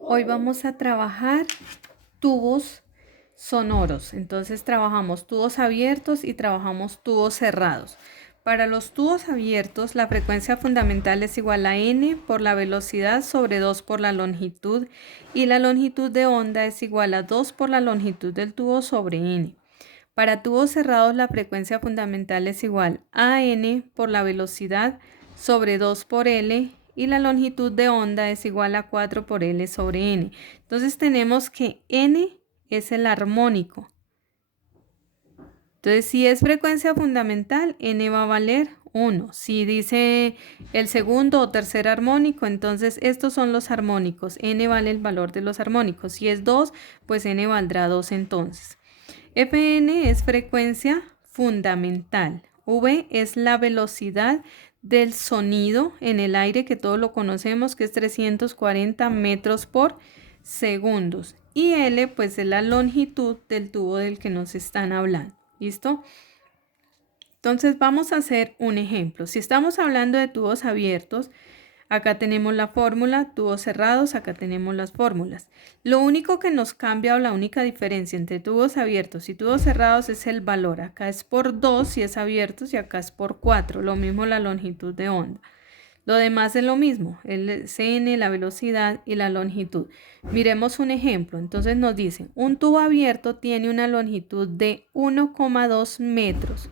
Hoy vamos a trabajar tubos sonoros. Entonces trabajamos tubos abiertos y trabajamos tubos cerrados. Para los tubos abiertos, la frecuencia fundamental es igual a n por la velocidad sobre 2 por la longitud, y la longitud de onda es igual a 2 por la longitud del tubo sobre n. Para tubos cerrados, la frecuencia fundamental es igual a n por la velocidad sobre 2 por L, y la longitud de onda es igual a 4 por L sobre n. Entonces tenemos que n es el armónico. Entonces, si es frecuencia fundamental, n va a valer 1. Si dice el segundo o tercer armónico, entonces estos son los armónicos. N vale el valor de los armónicos. Si es 2, pues n valdrá 2 entonces. Fn es frecuencia fundamental. V es la velocidad del sonido en el aire, que todos lo conocemos, que es 340 metros por segundos. Y L pues es la longitud del tubo del que nos están hablando. ¿Listo? Entonces vamos a hacer un ejemplo. Si estamos hablando de tubos abiertos, acá tenemos la fórmula, tubos cerrados, acá tenemos las fórmulas. Lo único que nos cambia o la única diferencia entre tubos abiertos y tubos cerrados es el valor. Acá es por 2 si es abiertos y acá es por 4. Lo mismo la longitud de onda. Lo demás es lo mismo, el Cn, la velocidad y la longitud. Miremos un ejemplo. Entonces nos dicen, un tubo abierto tiene una longitud de 1,2 metros.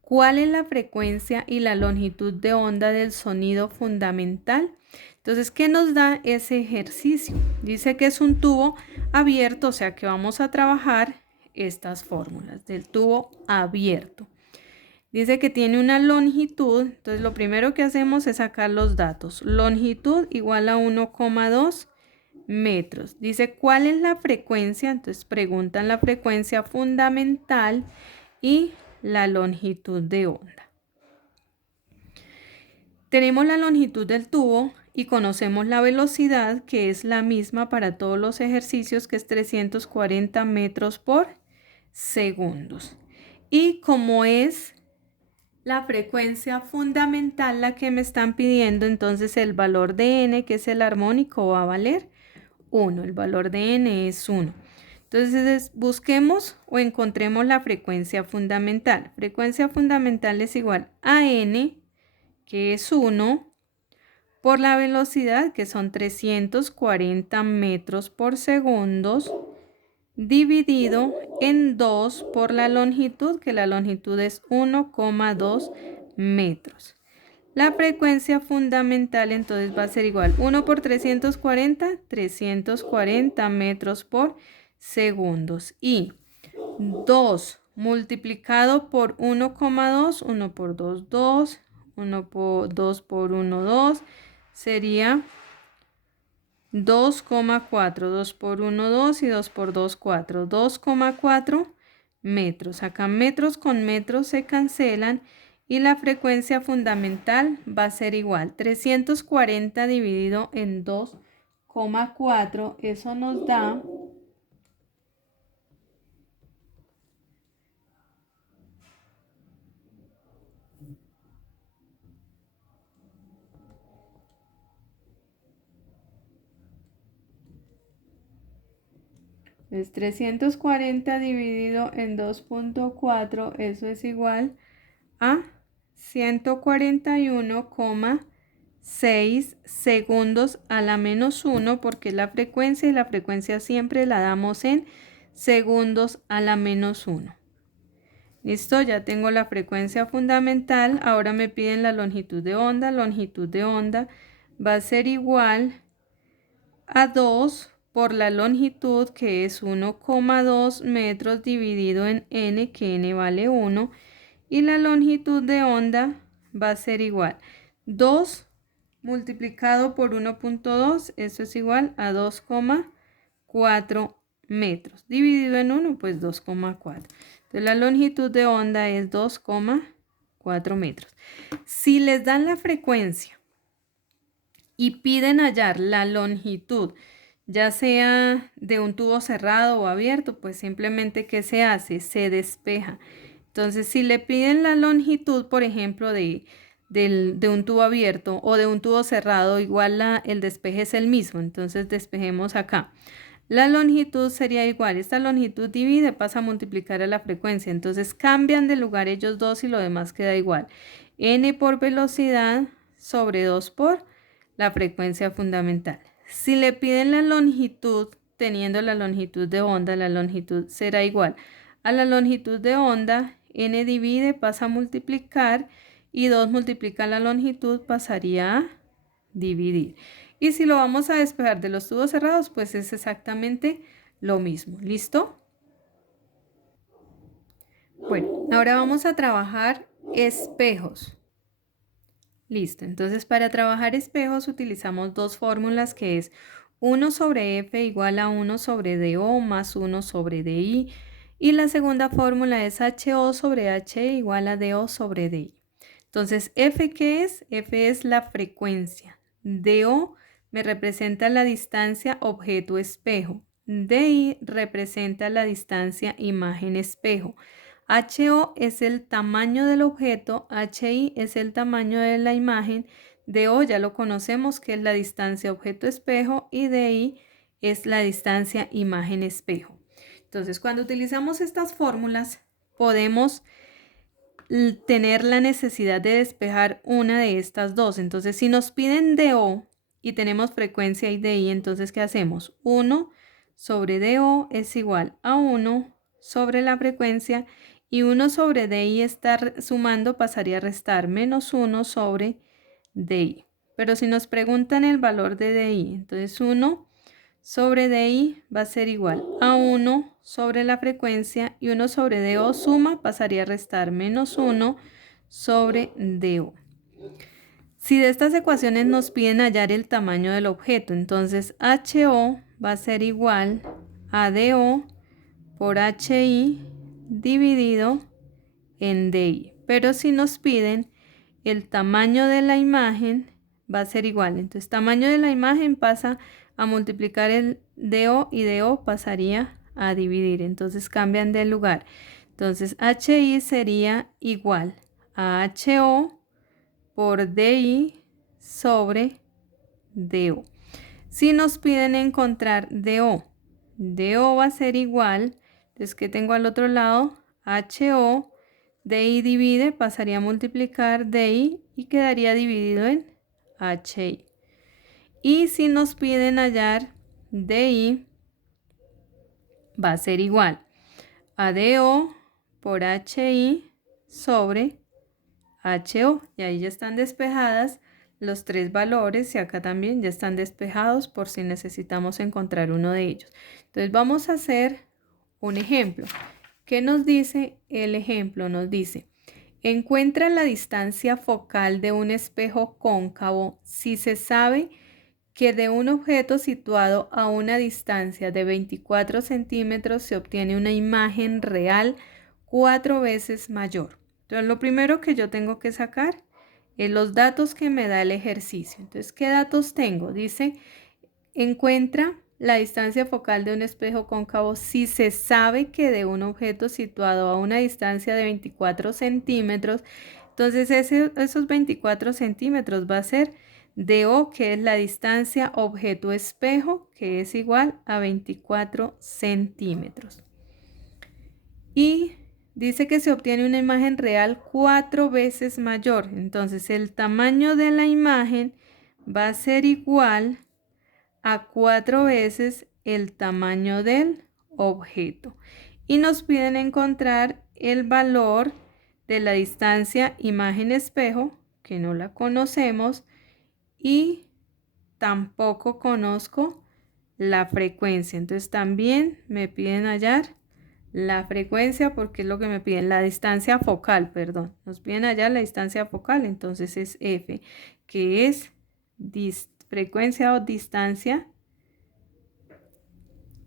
¿Cuál es la frecuencia y la longitud de onda del sonido fundamental? Entonces, ¿qué nos da ese ejercicio? Dice que es un tubo abierto, o sea que vamos a trabajar estas fórmulas del tubo abierto. Dice que tiene una longitud, entonces lo primero que hacemos es sacar los datos. Longitud igual a 1,2 metros. Dice, ¿cuál es la frecuencia? Entonces preguntan la frecuencia fundamental y la longitud de onda. Tenemos la longitud del tubo y conocemos la velocidad, que es la misma para todos los ejercicios, que es 340 metros por segundos. Y como es la frecuencia fundamental la que me están pidiendo, entonces el valor de n, que es el armónico, va a valer 1. El valor de n es 1. Entonces busquemos o encontremos la frecuencia fundamental. Frecuencia fundamental es igual a n, que es 1, por la velocidad, que son 340 metros por segundo, dividido en 2 por la longitud, que la longitud es 1,2 metros. La frecuencia fundamental entonces va a ser igual 1 por 340, 340 metros por segundos. Y 2 multiplicado por 1,2, 1 por 2, 2, 1 por 2 por 1, 2, sería 2,4, 2 por 1, 2 y 2 por 2, 4, 2,4 metros. Acá metros con metros se cancelan y la frecuencia fundamental va a ser igual. 340 dividido en 2,4, eso nos da 340 dividido en 2,4, eso es igual a 141,6 segundos a la menos 1, porque es la frecuencia y la frecuencia siempre la damos en segundos a la menos 1. Listo, ya tengo la frecuencia fundamental. Ahora me piden la longitud de onda. Longitud de onda va a ser igual a 2 por la longitud, que es 1,2 metros, dividido en n, que n vale 1. Y la longitud de onda va a ser igual 2 multiplicado por 1,2, eso es igual a 2,4 metros. Dividido en 1, pues 2,4. Entonces la longitud de onda es 2,4 metros. Si les dan la frecuencia y piden hallar la longitud, ya sea de un tubo cerrado o abierto, pues simplemente ¿qué se hace? Se despeja. Entonces, si le piden la longitud, por ejemplo, de de un tubo abierto o de un tubo cerrado, igual el despeje es el mismo. Entonces despejemos acá. La longitud sería igual. Esta longitud divide, pasa a multiplicar a la frecuencia. Entonces cambian de lugar ellos dos y lo demás queda igual. N por velocidad sobre 2 por la frecuencia fundamental. Si le piden la longitud, teniendo la longitud de onda, la longitud será igual a la longitud de onda. N divide, pasa a multiplicar y 2 multiplica la longitud, pasaría a dividir. Y si lo vamos a despejar de los tubos cerrados, pues es exactamente lo mismo. ¿Listo? Bueno, ahora vamos a trabajar espejos. Listo, entonces para trabajar espejos utilizamos dos fórmulas que es 1 sobre F igual a 1 sobre DO más 1 sobre DI. Y la segunda fórmula es HO sobre HE igual a DO sobre DI. Entonces, F, ¿qué es? F es la frecuencia. DO me representa la distancia objeto-espejo. DI representa la distancia imagen-espejo. HO es el tamaño del objeto, HI es el tamaño de la imagen, DO ya lo conocemos que es la distancia objeto-espejo y DI es la distancia imagen-espejo. Entonces, cuando utilizamos estas fórmulas, podemos tener la necesidad de despejar una de estas dos. Entonces, si nos piden DO y tenemos frecuencia y DI, entonces, ¿qué hacemos? 1 sobre DO es igual a 1 sobre la frecuencia y 1 sobre DI estar sumando pasaría a restar menos 1 sobre DI. Pero si nos preguntan el valor de DI, entonces 1 sobre DI va a ser igual a 1 sobre la frecuencia y 1 sobre DO suma pasaría a restar menos 1 sobre DO. Si de estas ecuaciones nos piden hallar el tamaño del objeto, entonces HO va a ser igual a DO por HI dividido en DI. Pero si nos piden el tamaño de la imagen, va a ser igual. Entonces, tamaño de la imagen pasa a multiplicar el DO y DO pasaría a dividir. Entonces, cambian de lugar. Entonces, HI sería igual a HO por DI sobre DO. Si nos piden encontrar DO, DO va a ser igual, entonces, ¿qué tengo al otro lado? HO, DI divide, pasaría a multiplicar DI y quedaría dividido en HI. Y si nos piden hallar DI, va a ser igual a DO por HI sobre HO. Y ahí ya están despejadas los tres valores y acá también ya están despejados por si necesitamos encontrar uno de ellos. Entonces vamos a hacer un ejemplo. ¿Qué nos dice el ejemplo? Nos dice, encuentra la distancia focal de un espejo cóncavo si se sabe que de un objeto situado a una distancia de 24 centímetros se obtiene una imagen real 4 veces mayor. Entonces, lo primero que yo tengo que sacar es los datos que me da el ejercicio. Entonces, ¿qué datos tengo? Dice, encuentra la distancia focal de un espejo cóncavo si se sabe que de un objeto situado a una distancia de 24 centímetros. Entonces, esos 24 centímetros va a ser DO, que es la distancia objeto-espejo, que es igual a 24 centímetros. Y dice que se obtiene una imagen real 4 veces mayor. Entonces, el tamaño de la imagen va a ser igual a 4 veces el tamaño del objeto. Y nos piden encontrar el valor de la distancia imagen-espejo, que no la conocemos, y tampoco conozco la frecuencia. Entonces también me piden hallar la frecuencia porque es lo que me piden, la distancia focal, perdón. Nos piden hallar la distancia focal, entonces es F, que es frecuencia o distancia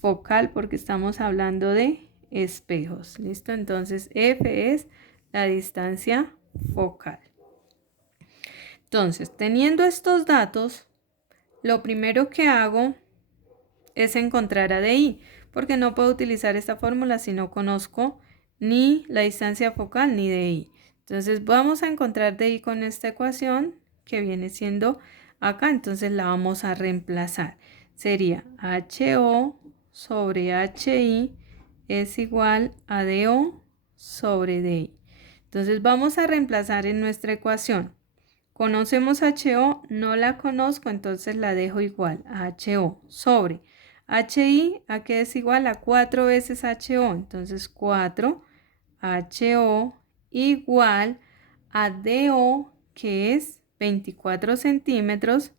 focal porque estamos hablando de espejos. ¿Listo? Entonces F es la distancia focal. Entonces, teniendo estos datos, lo primero que hago es encontrar a DI, porque no puedo utilizar esta fórmula si no conozco ni la distancia focal ni DI. Entonces vamos a encontrar DI con esta ecuación que viene siendo acá. Entonces la vamos a reemplazar. Sería HO sobre HI es igual a DO sobre DI. Entonces vamos a reemplazar en nuestra ecuación. Conocemos HO, no la conozco, entonces la dejo igual a HO sobre HI, ¿a qué es igual? A 4 veces HO. Entonces 4 HO igual a DO, que es 24 centímetros,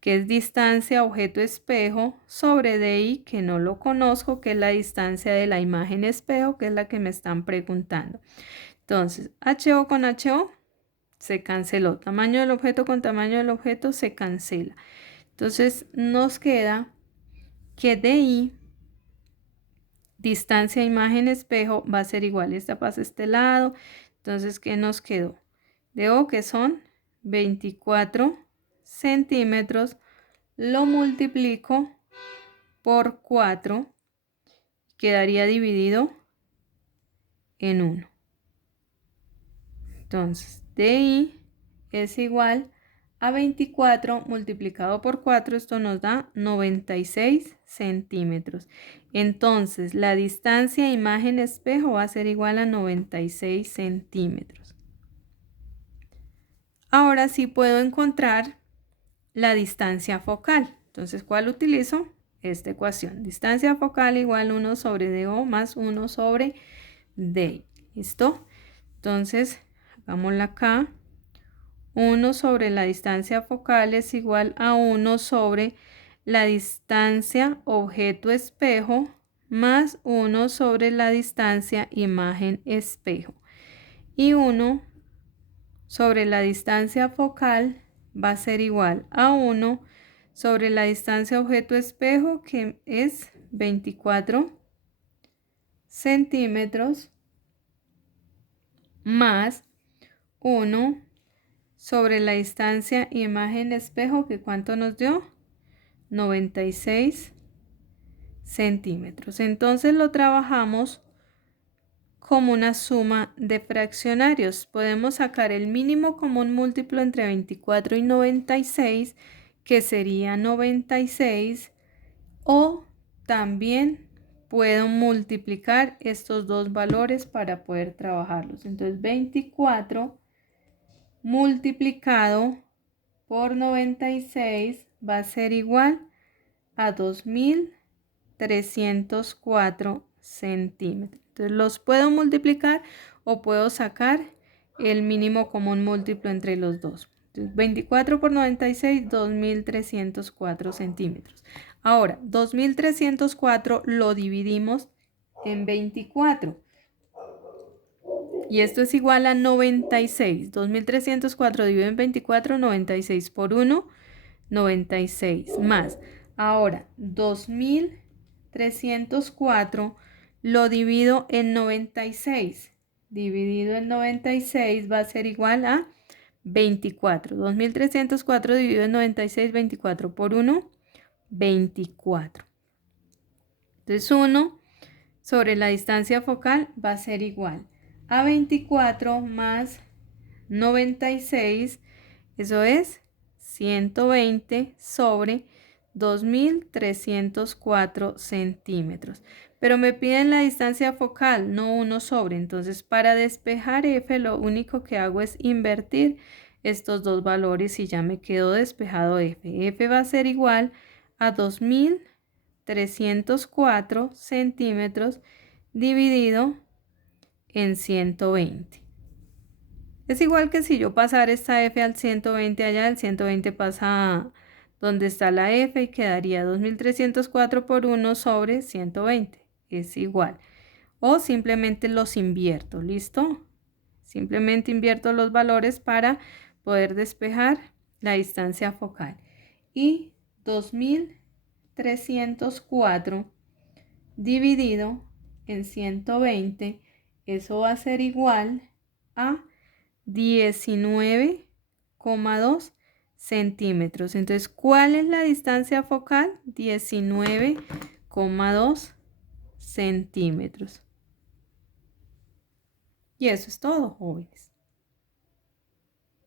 que es distancia objeto espejo, sobre DI, que no lo conozco, que es la distancia de la imagen espejo, que es la que me están preguntando. Entonces, HO con HO se canceló. Tamaño del objeto con tamaño del objeto se cancela. Entonces, nos queda que DI, distancia imagen espejo, va a ser igual. Esta pasa a este lado. Entonces, ¿qué nos quedó? DO, que son 24 centímetros, lo multiplico por 4, quedaría dividido en 1. Entonces, DI es igual a 24 multiplicado por 4, esto nos da 96 centímetros. Entonces, la distancia imagen espejo va a ser igual a 96 centímetros. Ahora sí puedo encontrar la distancia focal. Entonces, ¿cuál utilizo? Esta ecuación. Distancia focal igual 1 sobre DO más 1 sobre DI. ¿Listo? Entonces, hagámosla acá. 1 sobre la distancia focal es igual a 1 sobre la distancia objeto espejo más 1 sobre la distancia imagen espejo. Y 1 sobre la distancia focal va a ser igual a 1 sobre la distancia objeto espejo, que es 24 centímetros, más 1 sobre la distancia imagen espejo, que ¿cuánto nos dio? 96 centímetros. Entonces lo trabajamos como una suma de fraccionarios. Podemos sacar el mínimo común múltiplo entre 24 y 96, que sería 96, o también puedo multiplicar estos dos valores para poder trabajarlos. Entonces 24 multiplicado por 96 va a ser igual a 2304 centímetros. Entonces los puedo multiplicar o puedo sacar el mínimo común múltiplo entre los dos. Entonces 24 por 96, 2304 centímetros. Ahora, 2304 lo dividimos en 24. Y esto es igual a 96. 2304 dividido en 24, 96 por 1, 96 más. Ahora, 2304 lo divido en 96. Dividido en 96 va a ser igual a 24. 2304 dividido en 96, 24 por 1, 24. Entonces 1 sobre la distancia focal va a ser igual a 24 más 96, eso es 120 sobre 2304 centímetros. Pero me piden la distancia focal, no 1 sobre. Entonces, para despejar F, lo único que hago es invertir estos dos valores y ya me quedó despejado F. F va a ser igual a 2304 centímetros dividido en 120. Es igual que si yo pasara esta F al 120 allá, el 120 pasa donde está la F y quedaría 2304 por 1 sobre 120. Es igual. O simplemente los invierto, ¿listo? Simplemente invierto los valores para poder despejar la distancia focal. Y 2304 dividido en 120, eso va a ser igual a 19,2 centímetros. Entonces, ¿cuál es la distancia focal? 19,2 centímetros. Y eso es todo, jóvenes.